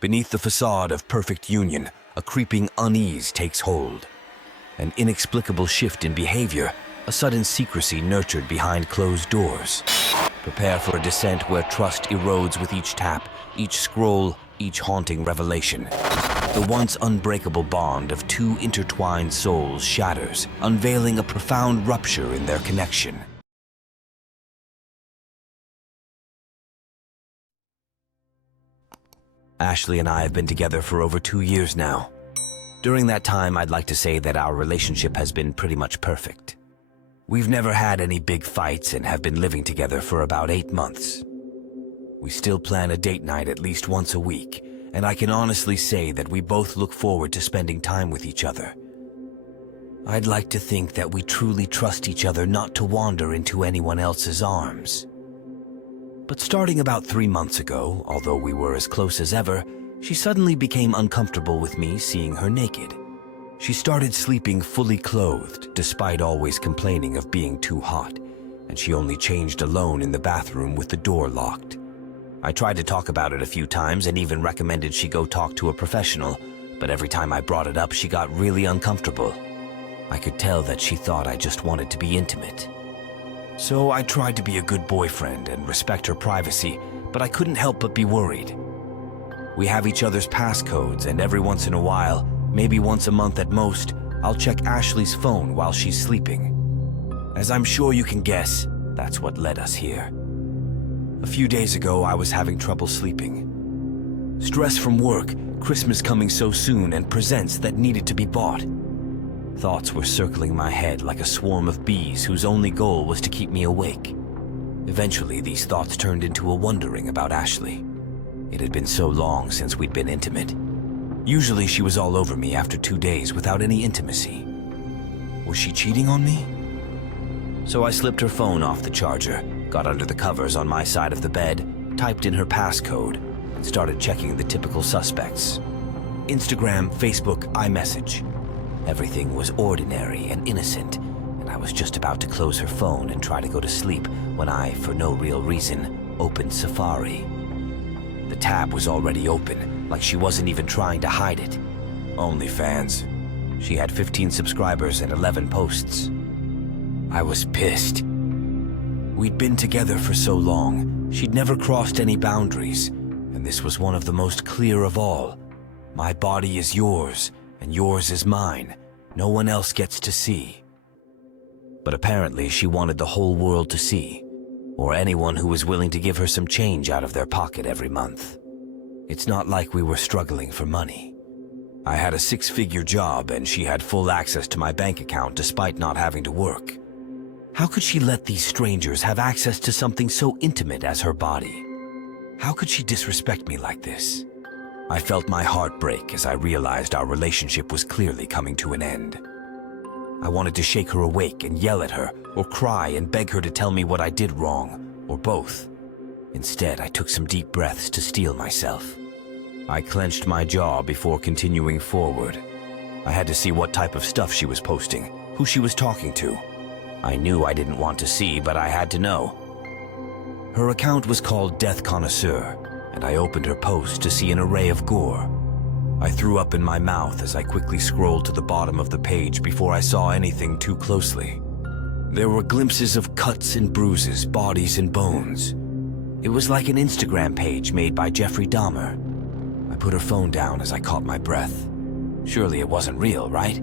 Beneath the facade of perfect union, a creeping unease takes hold. An inexplicable shift in behavior, a sudden secrecy nurtured behind closed doors. Prepare for a descent where trust erodes with each tap, each scroll, each haunting revelation. The once unbreakable bond of two intertwined souls shatters, unveiling a profound rupture in their connection. Ashley and I have been together for over 2 years now. During that time, I'd like to say that our relationship has been pretty much perfect. We've never had any big fights and have been living together for about 8 months. We still plan a date night at least once a week, and I can honestly say that we both look forward to spending time with each other. I'd like to think that we truly trust each other not to wander into anyone else's arms. But starting about 3 months ago, although we were as close as ever, she suddenly became uncomfortable with me seeing her naked. She started sleeping fully clothed, despite always complaining of being too hot, and she only changed alone in the bathroom with the door locked. I tried to talk about it a few times and even recommended she go talk to a professional, but every time I brought it up, she got really uncomfortable. I could tell that she thought I just wanted to be intimate. So I tried to be a good boyfriend and respect her privacy, but I couldn't help but be worried. We have each other's passcodes, and every once in a while, maybe once a month at most, I'll check Ashley's phone while she's sleeping. As I'm sure you can guess, that's what led us here. A few days ago, I was having trouble sleeping. Stress from work, Christmas coming so soon, and presents that needed to be bought. Thoughts were circling my head like a swarm of bees whose only goal was to keep me awake. Eventually, these thoughts turned into a wondering about Ashley. It had been so long since we'd been intimate. Usually she was all over me after 2 days without any intimacy. Was she cheating on me? So I slipped her phone off the charger, got under the covers on my side of the bed, typed in her passcode, and started checking the typical suspects. Instagram, Facebook, iMessage. Everything was ordinary and innocent, and I was just about to close her phone and try to go to sleep when I, for no real reason, opened Safari. The tab was already open, like she wasn't even trying to hide it. OnlyFans. She had 15 subscribers and 11 posts. I was pissed. We'd been together for so long, she'd never crossed any boundaries, and this was one of the most clear of all. My body is yours, and yours is mine. No one else gets to see. But apparently she wanted the whole world to see, or anyone who was willing to give her some change out of their pocket every month. It's not like we were struggling for money. I had a 6-figure job and she had full access to my bank account despite not having to work. How could she let these strangers have access to something so intimate as her body? How could she disrespect me like this? I felt my heart break as I realized our relationship was clearly coming to an end. I wanted to shake her awake and yell at her, or cry and beg her to tell me what I did wrong, or both. Instead, I took some deep breaths to steel myself. I clenched my jaw before continuing forward. I had to see what type of stuff she was posting, who she was talking to. I knew I didn't want to see, but I had to know. Her account was called Death Connoisseur, and I opened her post to see an array of gore. I threw up in my mouth as I quickly scrolled to the bottom of the page before I saw anything too closely. There were glimpses of cuts and bruises, bodies and bones. It was like an Instagram page made by Jeffrey Dahmer. I put her phone down as I caught my breath. Surely it wasn't real, right?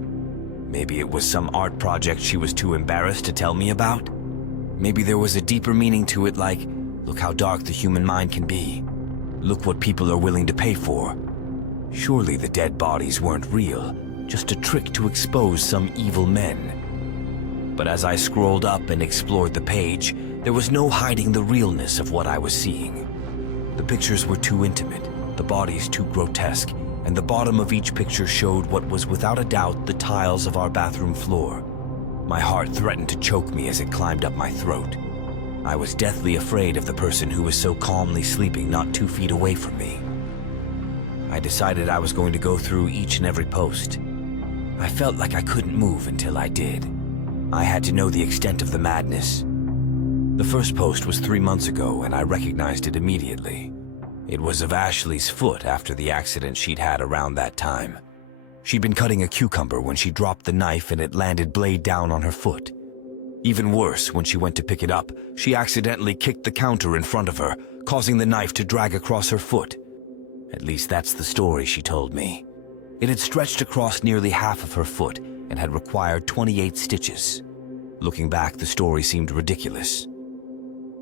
Maybe it was some art project she was too embarrassed to tell me about? Maybe there was a deeper meaning to it, like, look how dark the human mind can be. Look what people are willing to pay for. Surely the dead bodies weren't real, just a trick to expose some evil men. But as I scrolled up and explored the page, there was no hiding the realness of what I was seeing. The pictures were too intimate, the bodies too grotesque, and the bottom of each picture showed what was without a doubt the tiles of our bathroom floor. My heart threatened to choke me as it climbed up my throat. I was deathly afraid of the person who was so calmly sleeping not 2 feet away from me. I decided I was going to go through each and every post. I felt like I couldn't move until I did. I had to know the extent of the madness. The first post was 3 months ago, and I recognized it immediately. It was of Ashley's foot after the accident she'd had around that time. She'd been cutting a cucumber when she dropped the knife and it landed blade down on her foot. Even worse, when she went to pick it up, she accidentally kicked the counter in front of her, causing the knife to drag across her foot. At least that's the story she told me. It had stretched across nearly half of her foot and had required 28 stitches. Looking back, the story seemed ridiculous.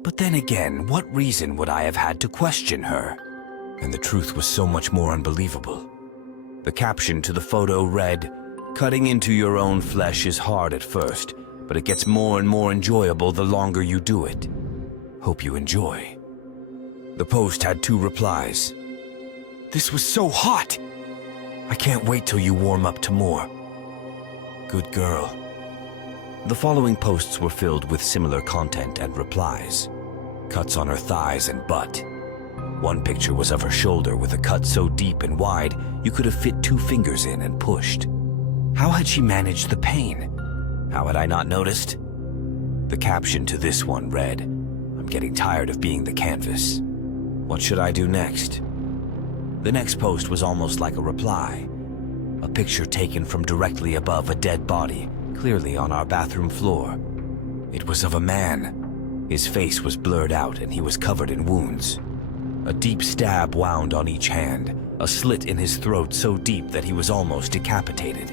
But then again, what reason would I have had to question her? And the truth was so much more unbelievable. The caption to the photo read, "Cutting into your own flesh is hard at first, but it gets more and more enjoyable the longer you do it. Hope you enjoy." The post had 2 replies. "This was so hot! I can't wait till you warm up to more. Good girl." The following posts were filled with similar content and replies. Cuts on her thighs and butt. One picture was of her shoulder with a cut so deep and wide you could have fit 2 fingers in and pushed. How had she managed the pain? How had I not noticed? The caption to this one read, "I'm getting tired of being the canvas. What should I do next?" The next post was almost like a reply. A picture taken from directly above a dead body, clearly on our bathroom floor. It was of a man. His face was blurred out and he was covered in wounds. A deep stab wound on each hand, a slit in his throat so deep that he was almost decapitated.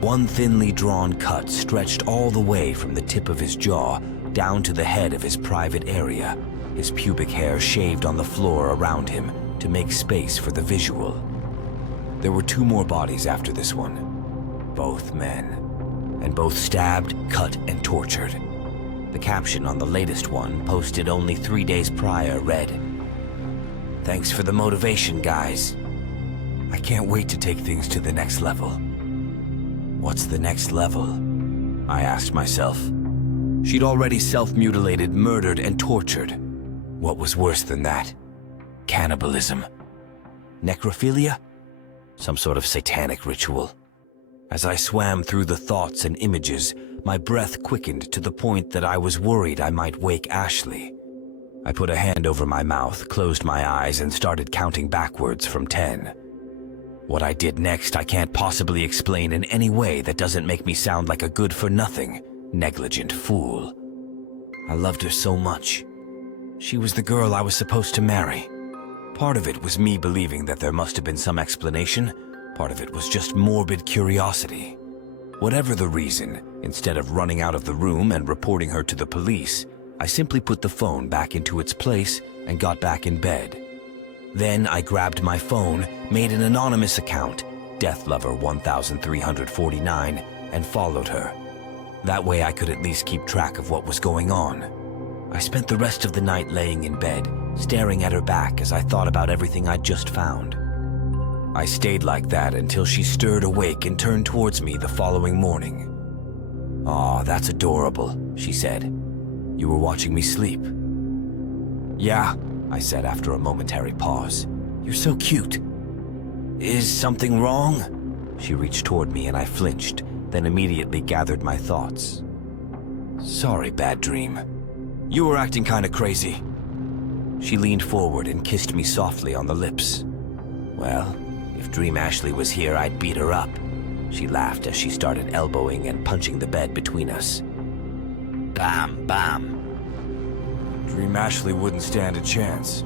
One thinly drawn cut stretched all the way from the tip of his jaw down to the head of his private area, his pubic hair shaved on the floor around him to make space for the visual. There were 2 more bodies after this one, both men, and both stabbed, cut, and tortured. The caption on the latest one, posted only 3 days prior, read, "Thanks for the motivation, guys. I can't wait to take things to the next level." What's the next level? I asked myself. She'd already self-mutilated, murdered, and tortured. What was worse than that? Cannibalism? Necrophilia? Some sort of satanic ritual? As I swam through the thoughts and images, my breath quickened to the point that I was worried I might wake Ashley. I put a hand over my mouth, closed my eyes, and started counting backwards from 10. What I did next I can't possibly explain in any way that doesn't make me sound like a good-for-nothing, negligent fool. I loved her so much. She was the girl I was supposed to marry. Part of it was me believing that there must have been some explanation. Part of it was just morbid curiosity. Whatever the reason, instead of running out of the room and reporting her to the police, I simply put the phone back into its place and got back in bed. Then I grabbed my phone, made an anonymous account, DeathLover1349, and followed her. That way I could at least keep track of what was going on. I spent the rest of the night laying in bed, staring at her back as I thought about everything I'd just found. I stayed like that until she stirred awake and turned towards me the following morning. "Aw, that's adorable," she said. "You were watching me sleep." "Yeah," I said after a momentary pause. "You're so cute." "Is something wrong?" She reached toward me and I flinched, then immediately gathered my thoughts. "Sorry, bad dream. You were acting kinda crazy." She leaned forward and kissed me softly on the lips. "Well, if Dream Ashley was here, I'd beat her up." She laughed as she started elbowing and punching the bed between us. Bam, bam. Dream Ashley wouldn't stand a chance.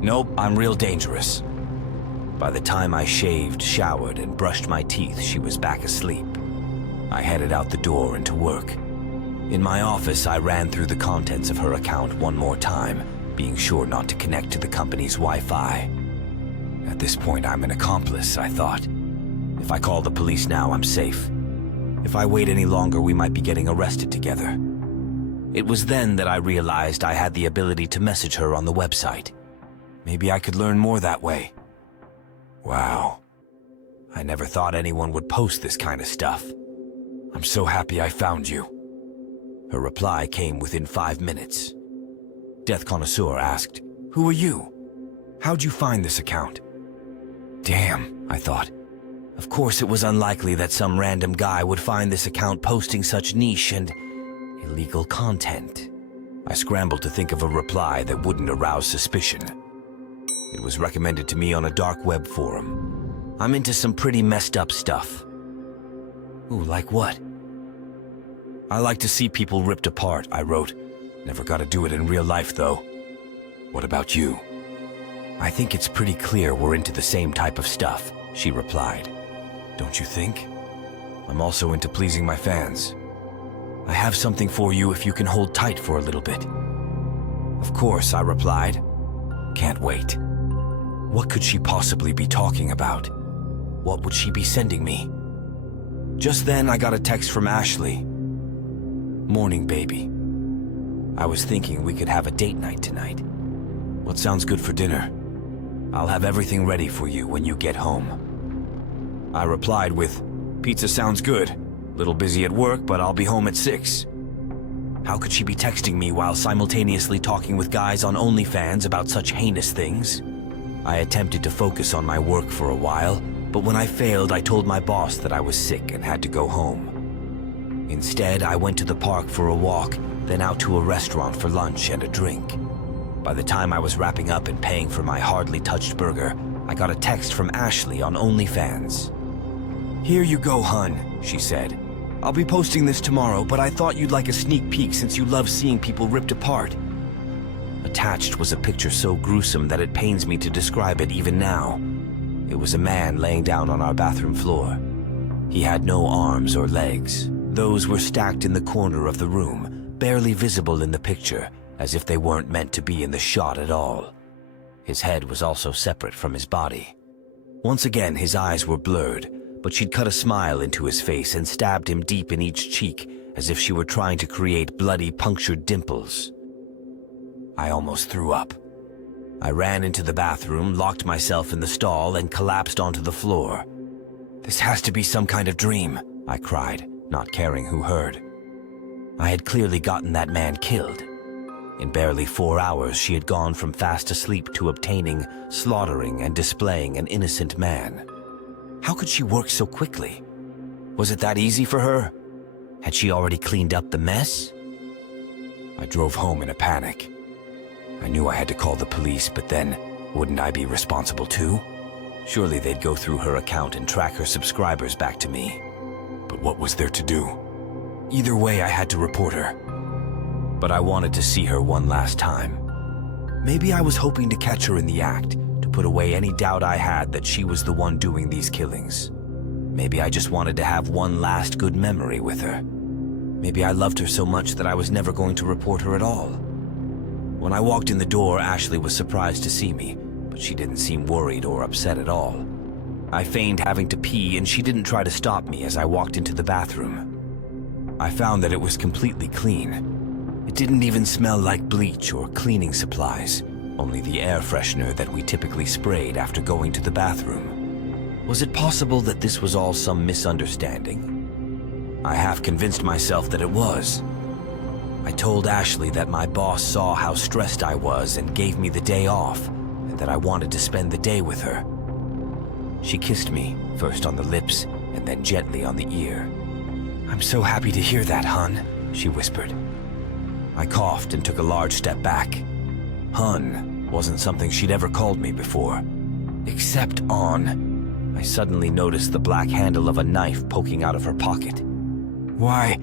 Nope, I'm real dangerous. By the time I shaved, showered, and brushed my teeth, she was back asleep. I headed out the door and to work. In my office, I ran through the contents of her account one more time, being sure not to connect to the company's Wi-Fi. At this point, I'm an accomplice, I thought. If I call the police now, I'm safe. If I wait any longer, we might be getting arrested together. It was then that I realized I had the ability to message her on the website. Maybe I could learn more that way. Wow. I never thought anyone would post this kind of stuff. I'm so happy I found you. Her reply came within 5 minutes. Death Connoisseur asked, "Who are you? How'd you find this account?" Damn, I thought. Of course it was unlikely that some random guy would find this account posting such niche and illegal content. I scrambled to think of a reply that wouldn't arouse suspicion. It was recommended to me on a dark web forum. I'm into some pretty messed up stuff. Ooh, like what? I like to see people ripped apart, I wrote. Never got to do it in real life, though. What about you? I think it's pretty clear we're into the same type of stuff, she replied. Don't you think? I'm also into pleasing my fans. I have something for you if you can hold tight for a little bit. Of course, I replied. Can't wait. What could she possibly be talking about? What would she be sending me? Just then, I got a text from Ashley. Morning, baby. I was thinking we could have a date night tonight. What sounds good for dinner? I'll have everything ready for you when you get home. I replied with, pizza sounds good. Little busy at work, but I'll be home at 6. How could she be texting me while simultaneously talking with guys on OnlyFans about such heinous things? I attempted to focus on my work for a while, but when I failed, I told my boss that I was sick and had to go home. Instead, I went to the park for a walk, then out to a restaurant for lunch and a drink. By the time I was wrapping up and paying for my hardly touched burger, I got a text from Ashley on OnlyFans. Here you go, hun, she said. I'll be posting this tomorrow, but I thought you'd like a sneak peek since you love seeing people ripped apart. Attached was a picture so gruesome that it pains me to describe it even now. It was a man laying down on our bathroom floor. He had no arms or legs. Those were stacked in the corner of the room, barely visible in the picture, as if they weren't meant to be in the shot at all. His head was also separate from his body. Once again, his eyes were blurred, but she'd cut a smile into his face and stabbed him deep in each cheek, as if she were trying to create bloody, punctured dimples. I almost threw up. I ran into the bathroom, locked myself in the stall, and collapsed onto the floor. This has to be some kind of dream, I cried, not caring who heard. I had clearly gotten that man killed. In barely 4 hours, she had gone from fast asleep to obtaining, slaughtering, and displaying an innocent man. How could she work so quickly? Was it that easy for her? Had she already cleaned up the mess? I drove home in a panic. I knew I had to call the police, but then, wouldn't I be responsible too? Surely they'd go through her account and track her subscribers back to me. But what was there to do? Either way, I had to report her. But I wanted to see her one last time. Maybe I was hoping to catch her in the act, to put away any doubt I had that she was the one doing these killings. Maybe I just wanted to have one last good memory with her. Maybe I loved her so much that I was never going to report her at all. When I walked in the door, Ashley was surprised to see me, but she didn't seem worried or upset at all. I feigned having to pee, and she didn't try to stop me as I walked into the bathroom. I found that it was completely clean. It didn't even smell like bleach or cleaning supplies, only the air freshener that we typically sprayed after going to the bathroom. Was it possible that this was all some misunderstanding? I half convinced myself that it was. I told Ashley that my boss saw how stressed I was and gave me the day off, and that I wanted to spend the day with her. She kissed me, first on the lips, and then gently on the ear. "I'm so happy to hear that, hun," she whispered. I coughed and took a large step back. Hun wasn't something she'd ever called me before. Except on. I suddenly noticed the black handle of a knife poking out of her pocket. "Why?"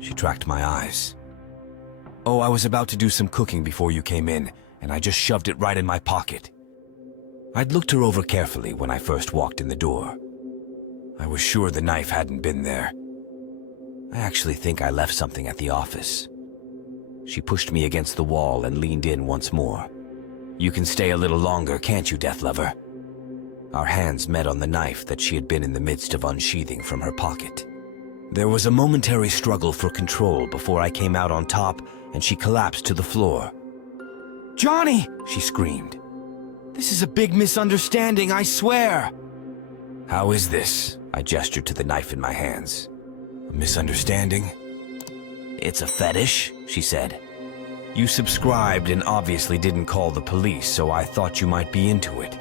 She tracked my eyes. "Oh, I was about to do some cooking before you came in, and I just shoved it right in my pocket." I'd looked her over carefully when I first walked in the door. I was sure the knife hadn't been there. I actually think I left something at the office. She pushed me against the wall and leaned in once more. "You can stay a little longer, can't you, Death Lover?" Our hands met on the knife that she had been in the midst of unsheathing from her pocket. There was a momentary struggle for control before I came out on top and she collapsed to the floor. "Johnny!" she screamed. "This is a big misunderstanding, I swear!" "How is this?" I gestured to the knife in my hands. "A misunderstanding?" "It's a fetish," she said. "You subscribed and obviously didn't call the police, so I thought you might be into it."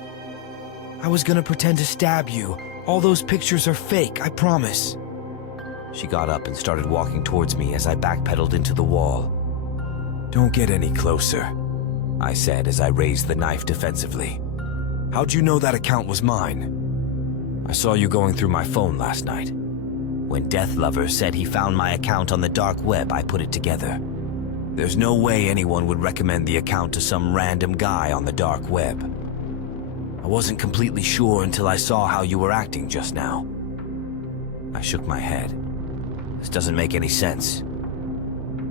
"I was gonna pretend to stab you. All those pictures are fake, I promise." She got up and started walking towards me as I backpedaled into the wall. "Don't get any closer." I said as I raised the knife defensively. "How'd you know that account was mine?" "I saw you going through my phone last night. When Death Lover said he found my account on the dark web, I put it together. There's no way anyone would recommend the account to some random guy on the dark web. I wasn't completely sure until I saw how you were acting just now." I shook my head. "This doesn't make any sense.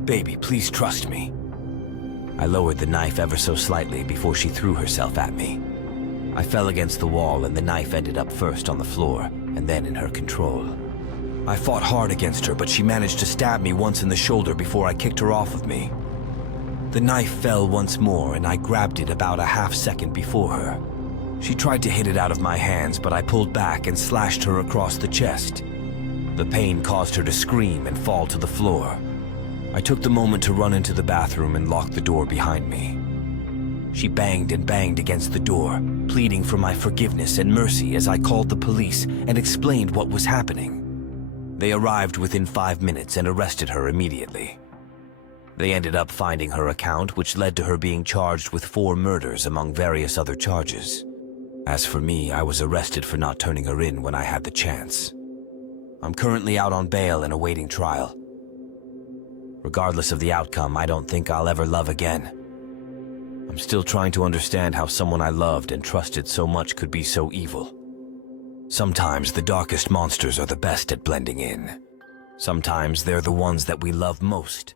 Baby, please trust me." I lowered the knife ever so slightly before she threw herself at me. I fell against the wall and the knife ended up first on the floor and then in her control. I fought hard against her, but she managed to stab me once in the shoulder before I kicked her off of me. The knife fell once more and I grabbed it about a half second before her. She tried to hit it out of my hands, but I pulled back and slashed her across the chest. The pain caused her to scream and fall to the floor. I took the moment to run into the bathroom and lock the door behind me. She banged and banged against the door, pleading for my forgiveness and mercy as I called the police and explained what was happening. They arrived within 5 minutes and arrested her immediately. They ended up finding her account, which led to her being charged with 4 murders among various other charges. As for me, I was arrested for not turning her in when I had the chance. I'm currently out on bail and awaiting trial. Regardless of the outcome, I don't think I'll ever love again. I'm still trying to understand how someone I loved and trusted so much could be so evil. Sometimes the darkest monsters are the best at blending in. Sometimes they're the ones that we love most.